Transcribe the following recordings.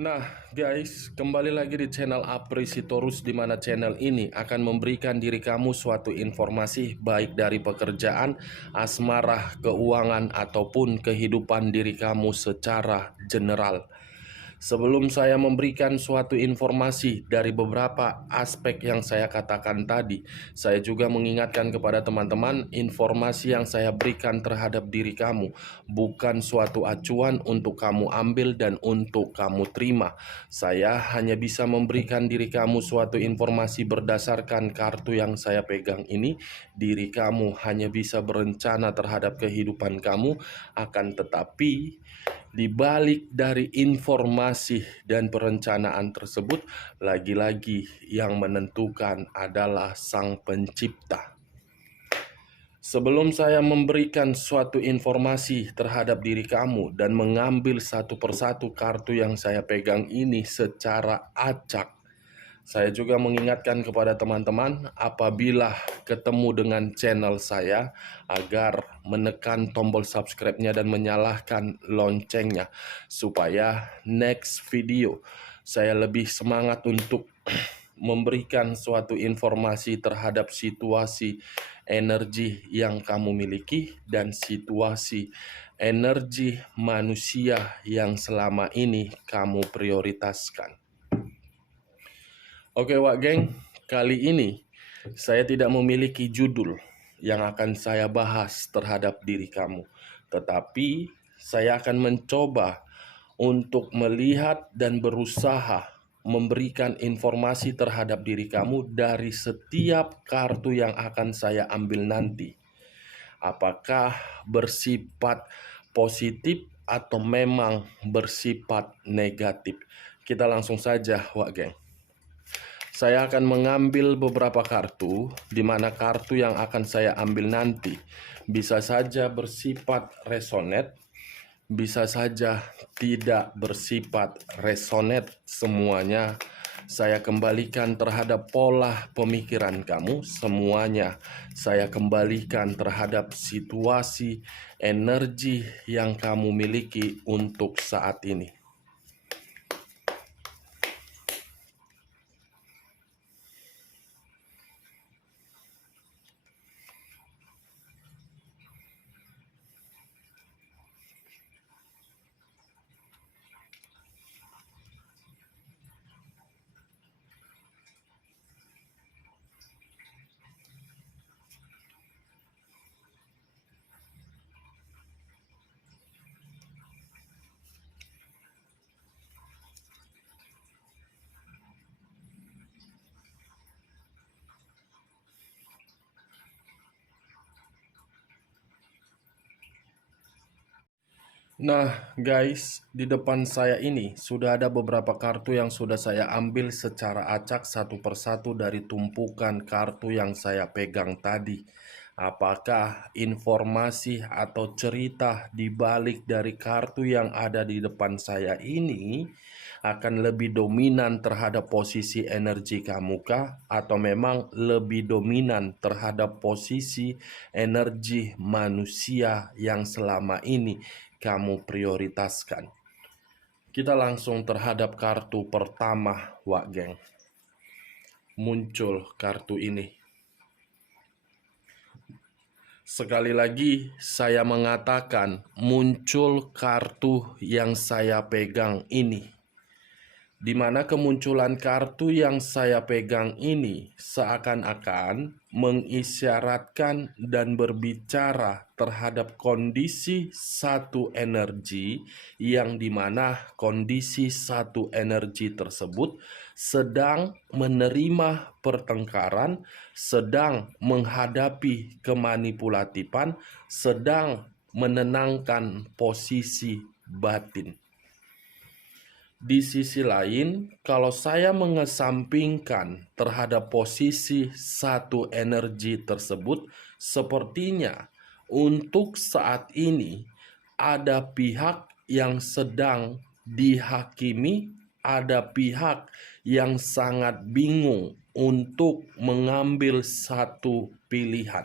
Nah guys, kembali lagi di channel Apresitorus, di mana channel ini akan memberikan diri kamu suatu informasi baik dari pekerjaan, asmara, keuangan, ataupun kehidupan diri kamu secara general. Sebelum saya memberikan suatu informasi dari beberapa aspek yang saya katakan tadi, saya juga mengingatkan kepada teman-teman, informasi yang saya berikan terhadap diri kamu bukan suatu acuan untuk kamu ambil dan untuk kamu terima. Saya hanya bisa memberikan diri kamu suatu informasi berdasarkan kartu yang saya pegang ini. Diri kamu hanya bisa berencana terhadap kehidupan kamu, akan tetapi di balik dari informasi dan perencanaan tersebut, lagi-lagi yang menentukan adalah Sang Pencipta. Sebelum saya memberikan suatu informasi terhadap diri kamu dan mengambil satu persatu kartu yang saya pegang ini secara acak, saya juga mengingatkan kepada teman-teman apabila ketemu dengan channel saya agar menekan tombol subscribe-nya dan menyalakan loncengnya supaya next video saya lebih semangat untuk memberikan suatu informasi terhadap situasi energi yang kamu miliki dan situasi energi manusia yang selama ini kamu prioritaskan. Oke Wak Geng, kali ini saya tidak memiliki judul yang akan saya bahas terhadap diri kamu. Tetapi saya akan mencoba untuk melihat dan berusaha memberikan informasi terhadap diri kamu dari setiap kartu yang akan saya ambil nanti. Apakah bersifat positif atau memang bersifat negatif? Kita langsung saja Wak Geng. Saya akan mengambil beberapa kartu, di mana kartu yang akan saya ambil nanti bisa saja bersifat resonate, bisa saja tidak bersifat resonate. Semuanya saya kembalikan terhadap pola pemikiran kamu, semuanya saya kembalikan terhadap situasi energi yang kamu miliki untuk saat ini. Nah guys, di depan saya ini sudah ada beberapa kartu yang sudah saya ambil secara acak satu persatu dari tumpukan kartu yang saya pegang tadi. Apakah informasi atau cerita di balik dari kartu yang ada di depan saya ini akan lebih dominan terhadap posisi energi kamu kah? Atau memang lebih dominan terhadap posisi energi manusia yang selama ini kamu prioritaskan? Kita langsung terhadap kartu pertama Wak Geng. Muncul kartu ini. Sekali lagi saya mengatakan muncul kartu yang saya pegang ini. Di mana kemunculan kartu yang saya pegang ini seakan-akan mengisyaratkan dan berbicara terhadap kondisi satu energi, yang dimana kondisi satu energi tersebut sedang menerima pertengkaran, sedang menghadapi kemanipulatifan, sedang menenangkan posisi batin. Di sisi lain, kalau saya mengesampingkan terhadap posisi satu energi tersebut, sepertinya untuk saat ini ada pihak yang sedang dihakimi, ada pihak yang sangat bingung untuk mengambil satu pilihan.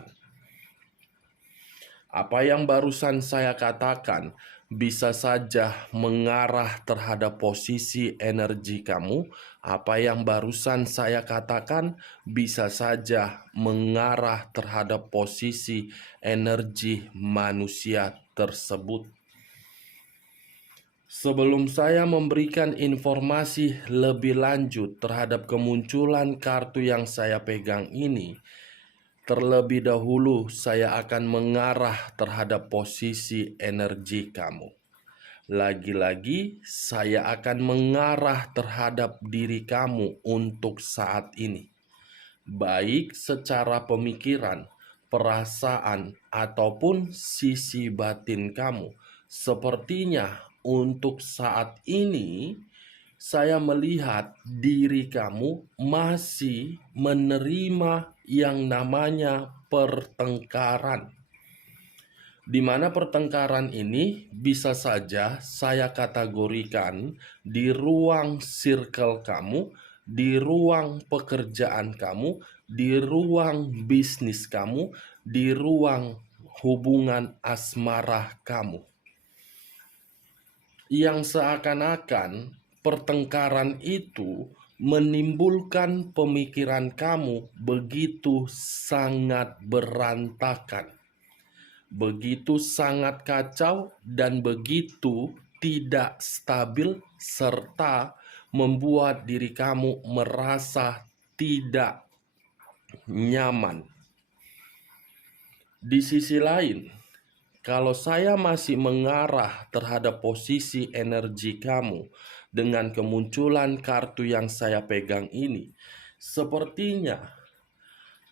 Apa yang barusan saya katakan bisa saja mengarah terhadap posisi energi kamu. Apa yang barusan saya katakan bisa saja mengarah terhadap posisi energi manusia tersebut. Sebelum saya memberikan informasi lebih lanjut terhadap kemunculan kartu yang saya pegang ini, terlebih dahulu saya akan mengarah terhadap posisi energi kamu. Lagi-lagi, saya akan mengarah terhadap diri kamu untuk saat ini, baik secara pemikiran, perasaan, ataupun sisi batin kamu. Sepertinya untuk saat ini, saya melihat diri kamu masih menerima yang namanya pertengkaran, di mana pertengkaran ini bisa saja saya kategorikan di ruang circle kamu, di ruang pekerjaan kamu, di ruang bisnis kamu, di ruang hubungan asmara kamu. Yang seakan-akan pertengkaran itu menimbulkan pemikiran kamu begitu sangat berantakan, begitu sangat kacau, dan begitu tidak stabil, serta membuat diri kamu merasa tidak nyaman. Di sisi lain, kalau saya masih mengarah terhadap posisi energi kamu dengan kemunculan kartu yang saya pegang ini, sepertinya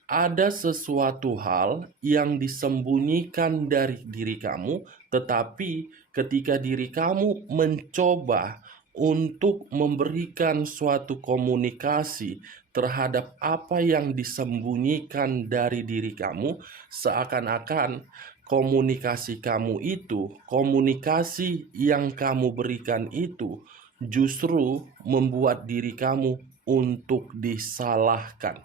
ada sesuatu hal yang disembunyikan dari diri kamu, tetapi ketika diri kamu mencoba untuk memberikan suatu komunikasi terhadap apa yang disembunyikan dari diri kamu, seakan-akan komunikasi kamu itu, komunikasi yang kamu berikan itu, justru membuat diri kamu untuk disalahkan.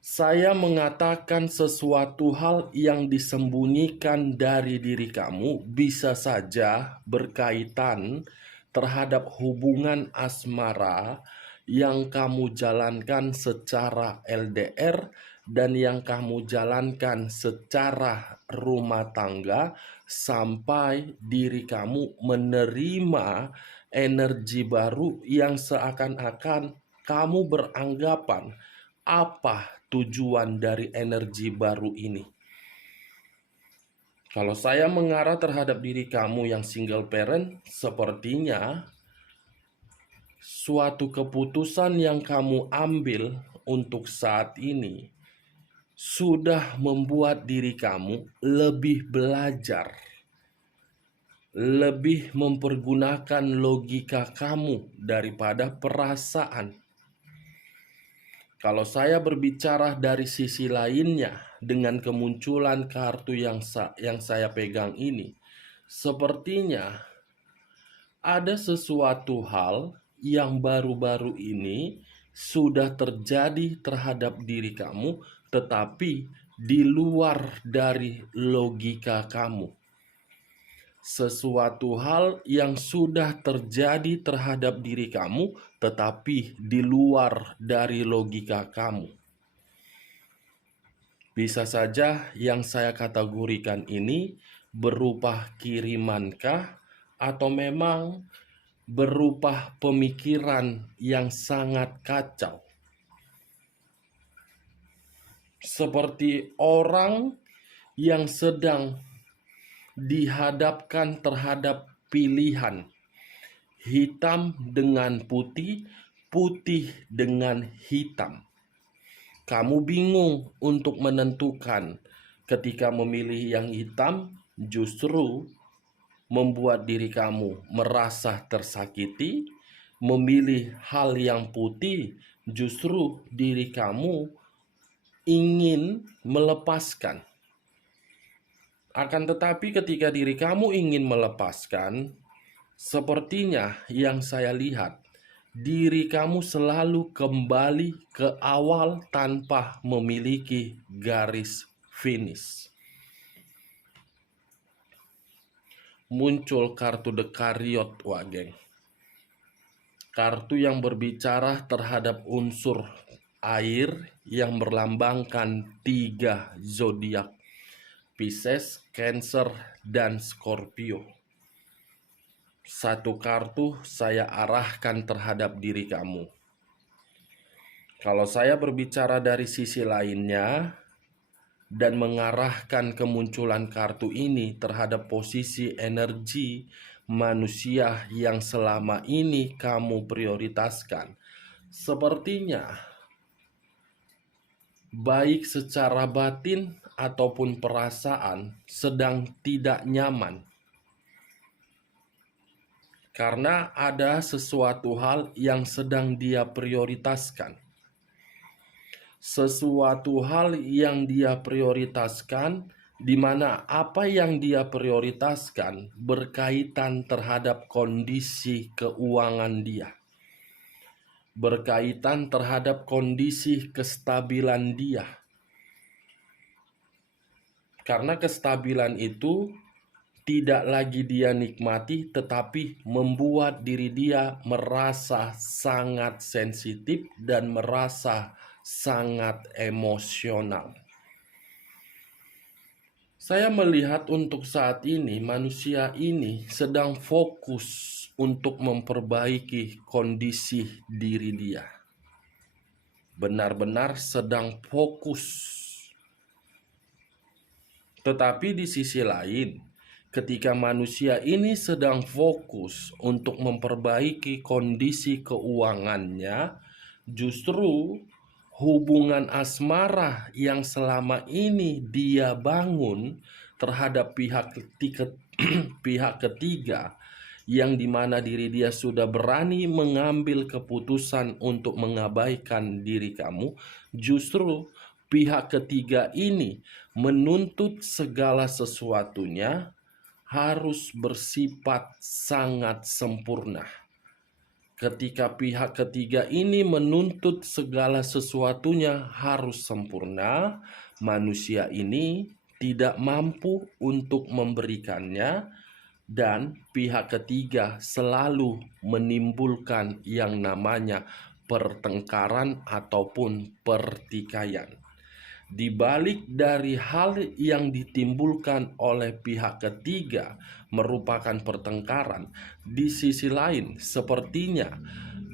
Saya mengatakan sesuatu hal yang disembunyikan dari diri kamu bisa saja berkaitan terhadap hubungan asmara yang kamu jalankan secara LDR dan yang kamu jalankan secara rumah tangga, sampai diri kamu menerima energi baru yang seakan-akan kamu beranggapan, apa tujuan dari energi baru ini? Kalau saya mengarah terhadap diri kamu yang single parent, sepertinya suatu keputusan yang kamu ambil untuk saat ini sudah membuat diri kamu lebih belajar, lebih mempergunakan logika kamu daripada perasaan. Kalau saya berbicara dari sisi lainnya, dengan kemunculan kartu yang saya pegang ini, sepertinya ada sesuatu hal yang baru-baru ini sudah terjadi terhadap diri kamu, tetapi di luar dari logika kamu. Sesuatu hal yang sudah terjadi terhadap diri kamu, tetapi di luar dari logika kamu. Bisa saja yang saya kategorikan ini berupa kirimankah, atau memang berupa pemikiran yang sangat kacau. Seperti orang yang sedang dihadapkan terhadap pilihan hitam dengan putih, putih dengan hitam. Kamu bingung untuk menentukan. Ketika memilih yang hitam, justru membuat diri kamu merasa tersakiti. Memilih hal yang putih, justru diri kamu ingin melepaskan. Akan tetapi ketika diri kamu ingin melepaskan, sepertinya yang saya lihat, diri kamu selalu kembali ke awal tanpa memiliki garis finish. muncul kartu The Chariot, Wak geng. Kartu yang berbicara terhadap unsur air yang berlambangkan 3 zodiak, Pisces, Cancer, dan Scorpio. Satu kartu saya arahkan terhadap diri kamu. Kalau saya berbicara dari sisi lainnya dan mengarahkan kemunculan kartu ini terhadap posisi energi manusia yang selama ini kamu prioritaskan, sepertinya baik secara batin ataupun perasaan sedang tidak nyaman. Karena ada sesuatu hal yang sedang dia prioritaskan. Sesuatu hal yang dia prioritaskan, di mana apa yang dia prioritaskan berkaitan terhadap kondisi keuangan dia. Berkaitan terhadap kondisi kestabilan dia. Karena kestabilan itu tidak lagi dia nikmati, tetapi membuat diri dia merasa sangat sensitif dan merasa sangat emosional. Saya melihat untuk saat ini manusia ini sedang fokus untuk memperbaiki kondisi diri dia. Benar-benar sedang fokus. Tetapi di sisi lain, ketika manusia ini sedang fokus untuk memperbaiki kondisi keuangannya, justru hubungan asmara yang selama ini dia bangun terhadap pihak ketiga, yang dimana diri dia sudah berani mengambil keputusan untuk mengabaikan diri kamu, justru pihak ketiga ini menuntut segala sesuatunya harus bersifat sangat sempurna. Ketika pihak ketiga ini menuntut segala sesuatunya harus sempurna, manusia ini tidak mampu untuk memberikannya, dan pihak ketiga selalu menimbulkan yang namanya pertengkaran ataupun pertikaian. Di balik dari hal yang ditimbulkan oleh pihak ketiga merupakan pertengkaran, di sisi lain sepertinya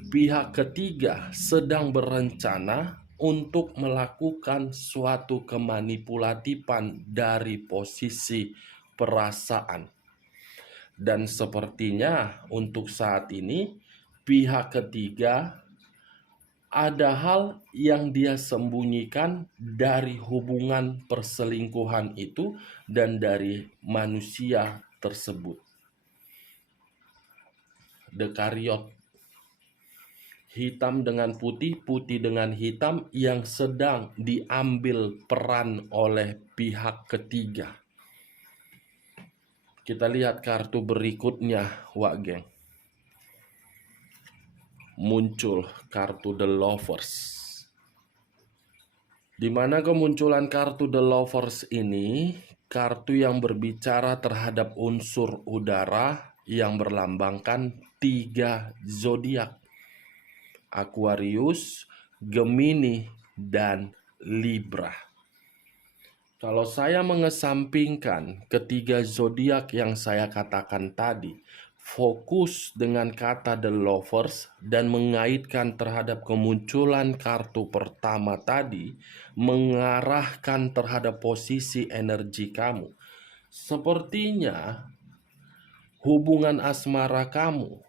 pihak ketiga sedang berencana untuk melakukan suatu kemanipulatifan dari posisi perasaan. Dan sepertinya untuk saat ini pihak ketiga ada hal yang dia sembunyikan dari hubungan perselingkuhan itu dan dari manusia tersebut. The Chariot, hitam dengan putih, putih dengan hitam, yang sedang diambil peran oleh pihak ketiga. Kita lihat kartu berikutnya, Wak geng. Muncul kartu The Lovers. Di mana kemunculan kartu The Lovers ini, kartu yang berbicara terhadap unsur udara yang berlambangkan 3 zodiak, Aquarius, Gemini, dan Libra. Kalau saya mengesampingkan ketiga zodiak yang saya katakan tadi, fokus dengan kata The Lovers dan mengaitkan terhadap kemunculan kartu pertama tadi, mengarahkan terhadap posisi energi kamu. Sepertinya hubungan asmara kamu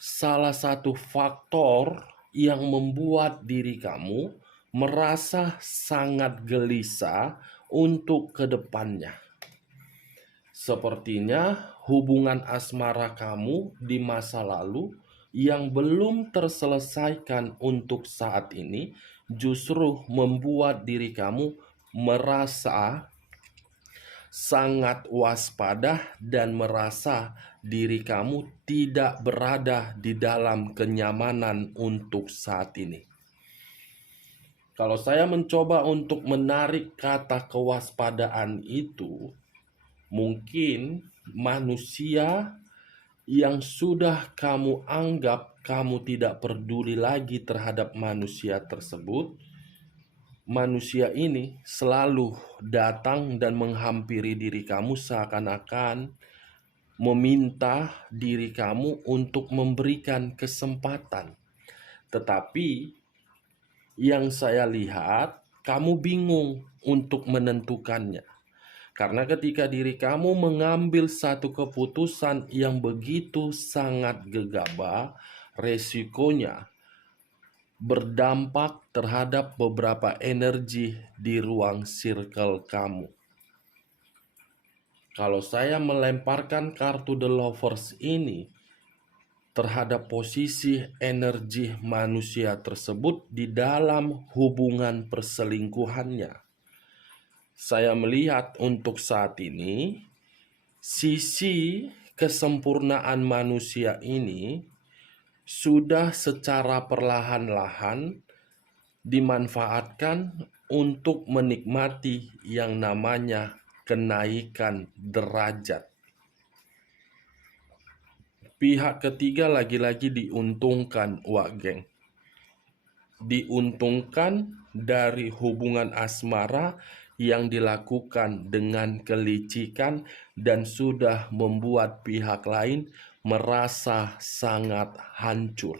salah satu faktor yang membuat diri kamu merasa sangat gelisah untuk kedepannya. Sepertinya hubungan asmara kamu di masa lalu yang belum terselesaikan untuk saat ini justru membuat diri kamu merasa sangat waspada dan merasa diri kamu tidak berada di dalam kenyamanan untuk saat ini. Kalau saya mencoba untuk menarik kata kewaspadaan itu, mungkin manusia yang sudah kamu anggap kamu tidak peduli lagi terhadap manusia tersebut, manusia ini selalu datang dan menghampiri diri kamu seakan-akan meminta diri kamu untuk memberikan kesempatan. Tetapi yang saya lihat, kamu bingung untuk menentukannya. Karena ketika diri kamu mengambil satu keputusan yang begitu sangat gegabah, resikonya berdampak terhadap beberapa energi di ruang circle kamu. Kalau saya melemparkan kartu The Lovers ini terhadap posisi energi manusia tersebut di dalam hubungan perselingkuhannya, saya melihat untuk saat ini sisi kesempurnaan manusia ini sudah secara perlahan-lahan dimanfaatkan untuk menikmati yang namanya kenaikan derajat. Pihak ketiga lagi-lagi diuntungkan, Wak Geng. Diuntungkan dari hubungan asmara yang dilakukan dengan kelicikan dan sudah membuat pihak lain merasa sangat hancur.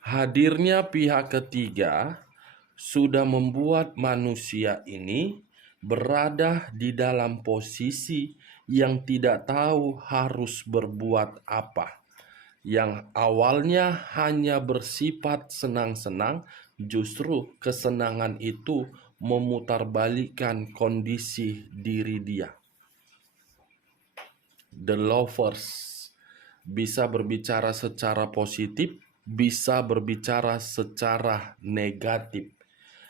Hadirnya pihak ketiga sudah membuat manusia ini berada di dalam posisi yang tidak tahu harus berbuat apa. Yang awalnya hanya bersifat senang-senang, justru kesenangan itu memutarbalikkan kondisi diri dia. The Lovers bisa berbicara secara positif, bisa berbicara secara negatif.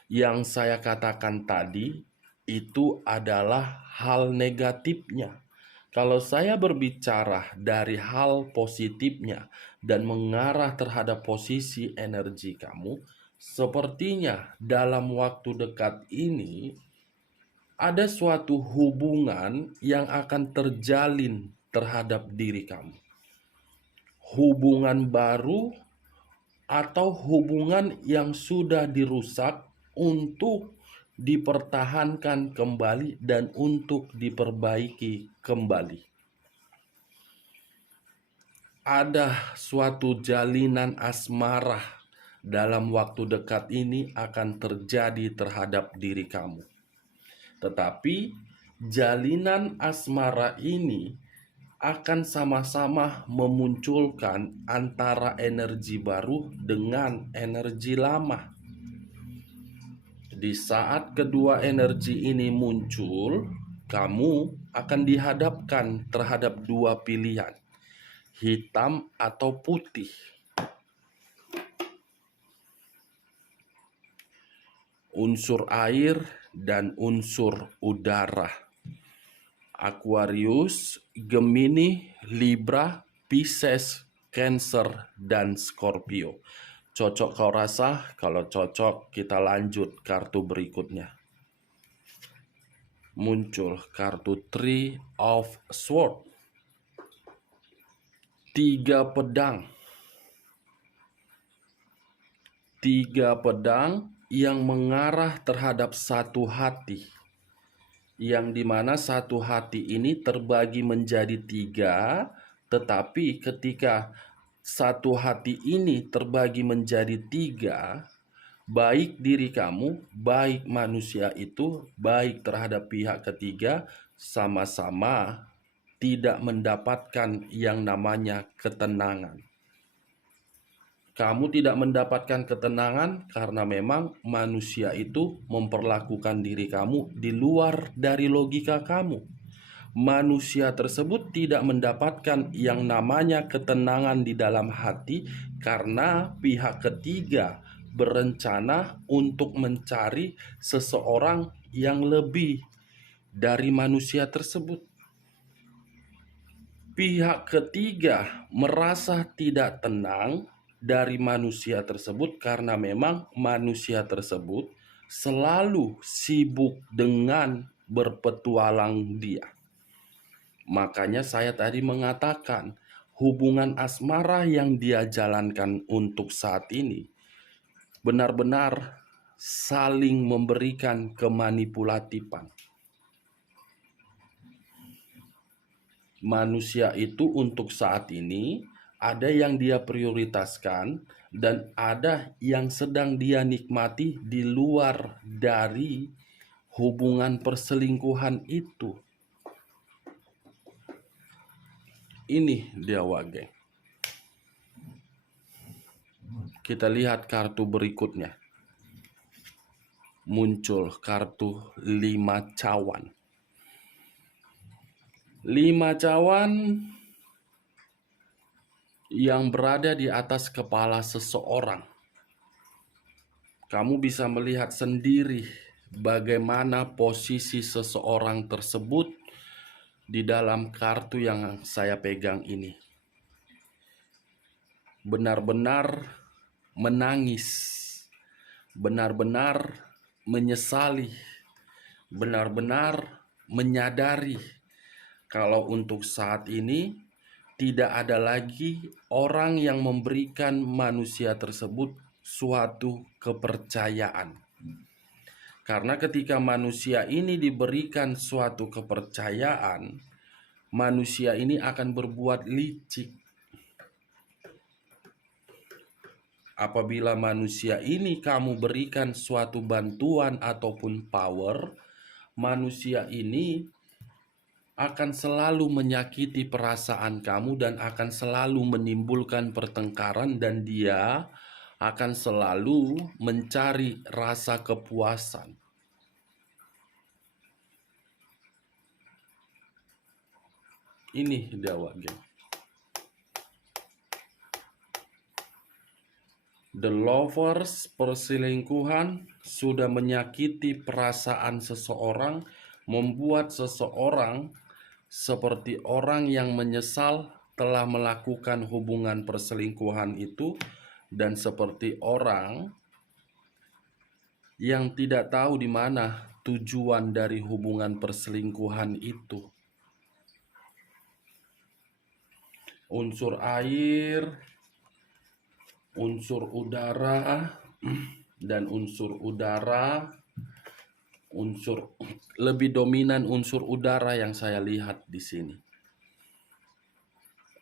Yang saya katakan tadi itu adalah hal negatifnya. Kalau saya berbicara dari hal positifnya dan mengarah terhadap posisi energi kamu, sepertinya dalam waktu dekat ini ada suatu hubungan yang akan terjalin terhadap diri kamu. Hubungan baru atau hubungan yang sudah dirusak untuk dipertahankan kembali dan untuk diperbaiki kembali. Ada suatu jalinan asmara dalam waktu dekat ini akan terjadi terhadap diri kamu. Tetapi jalinan asmara ini akan sama-sama memunculkan antara energi baru dengan energi lama. Di saat kedua energi ini muncul, kamu akan dihadapkan terhadap dua pilihan, hitam atau putih. Unsur air dan unsur udara. Aquarius, Gemini, Libra, Pisces, Cancer, dan Scorpio. Cocok kau rasa? Kalau cocok, kita lanjut kartu berikutnya. Muncul kartu Three of Swords. 3 pedang. 3 pedang yang mengarah terhadap satu hati. Yang dimana satu hati ini terbagi menjadi 3, tetapi ketika satu hati ini terbagi menjadi 3, baik diri kamu, baik manusia itu, baik terhadap pihak ketiga, sama-sama tidak mendapatkan yang namanya ketenangan. Kamu tidak mendapatkan ketenangan karena memang manusia itu memperlakukan diri kamu di luar dari logika kamu. Manusia tersebut tidak mendapatkan yang namanya ketenangan di dalam hati karena pihak ketiga berencana untuk mencari seseorang yang lebih dari manusia tersebut. Pihak ketiga merasa tidak tenang dari manusia tersebut karena memang manusia tersebut selalu sibuk dengan berpetualang dia. Makanya saya tadi mengatakan hubungan asmara yang dia jalankan untuk saat ini benar-benar saling memberikan kemanipulatifan. Manusia itu untuk saat ini ada yang dia prioritaskan dan ada yang sedang dia nikmati di luar dari hubungan perselingkuhan itu. Ini dia wage. Kita lihat kartu berikutnya. Muncul kartu 5 cawan. 5 cawan yang berada di atas kepala seseorang. Kamu bisa melihat sendiri bagaimana posisi seseorang tersebut di dalam kartu yang saya pegang ini. Benar-benar menangis, benar-benar menyesali, benar-benar menyadari kalau untuk saat ini tidak ada lagi orang yang memberikan manusia tersebut suatu kepercayaan. Karena ketika manusia ini diberikan suatu kepercayaan, manusia ini akan berbuat licik. Apabila manusia ini kamu berikan suatu bantuan ataupun power, manusia ini akan selalu menyakiti perasaan kamu dan akan selalu menimbulkan pertengkaran, dan dia akan selalu mencari rasa kepuasan. Ini dia wage. The Lovers, perselingkuhan sudah menyakiti perasaan seseorang, membuat seseorang seperti orang yang menyesal telah melakukan hubungan perselingkuhan itu, dan seperti orang yang tidak tahu di mana tujuan dari hubungan perselingkuhan itu. Unsur air, unsur udara, dan unsur udara, unsur lebih dominan unsur udara yang saya lihat di sini.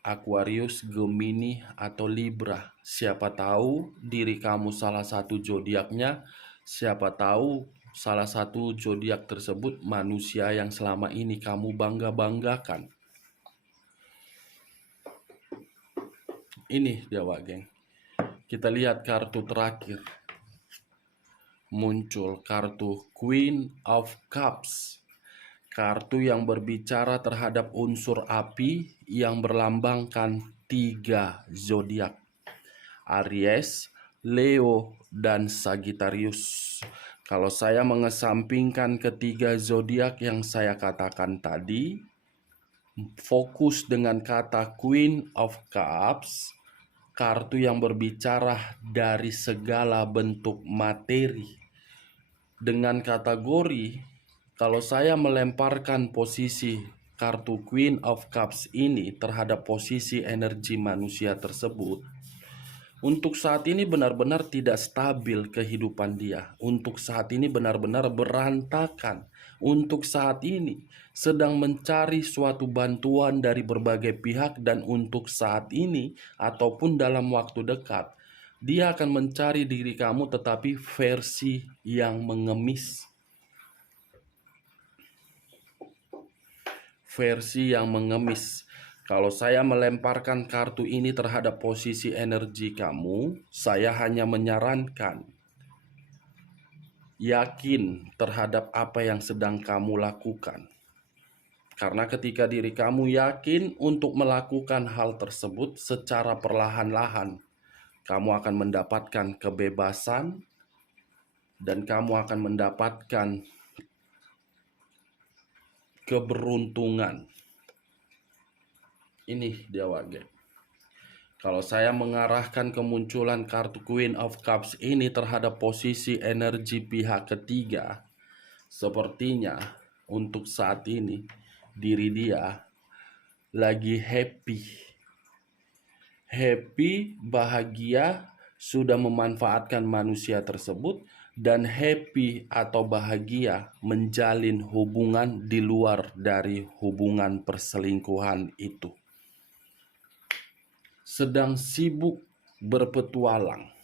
Aquarius, Gemini, atau Libra. Siapa tahu diri kamu salah satu zodiaknya, siapa tahu salah satu zodiak tersebut manusia yang selama ini kamu bangga-banggakan. Ini dia geng. Kita lihat kartu terakhir. Muncul kartu Queen of Cups. Kartu yang berbicara terhadap unsur api yang berlambangkan 3 zodiak. Aries, Leo, dan Sagittarius. Kalau saya mengesampingkan ketiga zodiak yang saya katakan tadi, fokus dengan kata Queen of Cups, kartu yang berbicara dari segala bentuk materi. Dengan kategori, kalau saya melemparkan posisi kartu Queen of Cups ini terhadap posisi energi manusia tersebut, untuk saat ini benar-benar tidak stabil kehidupan dia. Untuk saat ini benar-benar berantakan. Untuk saat ini sedang mencari suatu bantuan dari berbagai pihak, dan untuk saat ini ataupun dalam waktu dekat dia akan mencari diri kamu, tetapi versi yang mengemis. Versi yang mengemis. Kalau saya melemparkan kartu ini terhadap posisi energi kamu, saya hanya menyarankan yakin terhadap apa yang sedang kamu lakukan. Karena ketika diri kamu yakin untuk melakukan hal tersebut secara perlahan-lahan, kamu akan mendapatkan kebebasan dan kamu akan mendapatkan keberuntungan. Ini dia wage. Kalau saya mengarahkan kemunculan kartu Queen of Cups ini terhadap posisi energi pihak ketiga, sepertinya untuk saat ini diri dia lagi happy. Happy, bahagia, sudah memanfaatkan manusia tersebut, dan happy atau bahagia menjalin hubungan di luar dari hubungan perselingkuhan itu. Sedang sibuk berpetualang.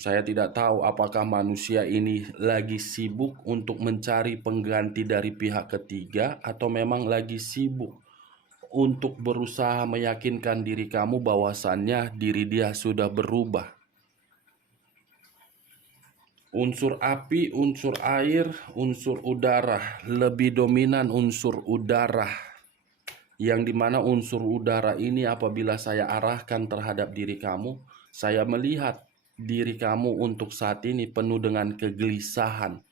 Saya tidak tahu apakah manusia ini lagi sibuk untuk mencari pengganti dari pihak ketiga, atau memang lagi sibuk untuk berusaha meyakinkan diri kamu bahwasannya diri dia sudah berubah. Unsur api, unsur air, unsur udara, lebih dominan unsur udara, yang dimana unsur udara ini apabila saya arahkan terhadap diri kamu, saya melihat diri kamu untuk saat ini penuh dengan kegelisahan.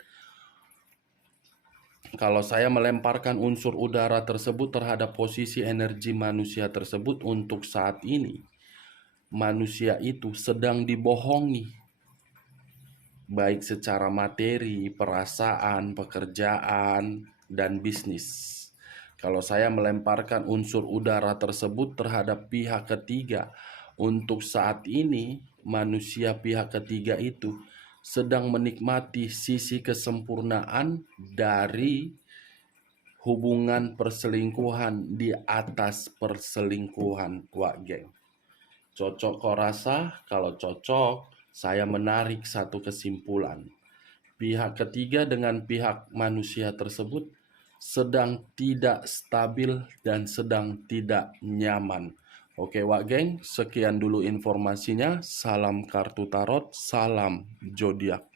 Kalau saya melemparkan unsur udara tersebut terhadap posisi energi manusia tersebut, untuk saat ini manusia itu sedang dibohongi, baik secara materi, perasaan, pekerjaan, dan bisnis. Kalau saya melemparkan unsur udara tersebut terhadap pihak ketiga, untuk saat ini manusia pihak ketiga itu sedang menikmati sisi kesempurnaan dari hubungan perselingkuhan di atas perselingkuhan, Wak Geng. Cocok kau rasa? Kalau cocok, saya menarik satu kesimpulan. Pihak ketiga dengan pihak manusia tersebut sedang tidak stabil dan sedang tidak nyaman. Oke, Wak Geng, sekian dulu informasinya. Salam kartu tarot, salam zodiak.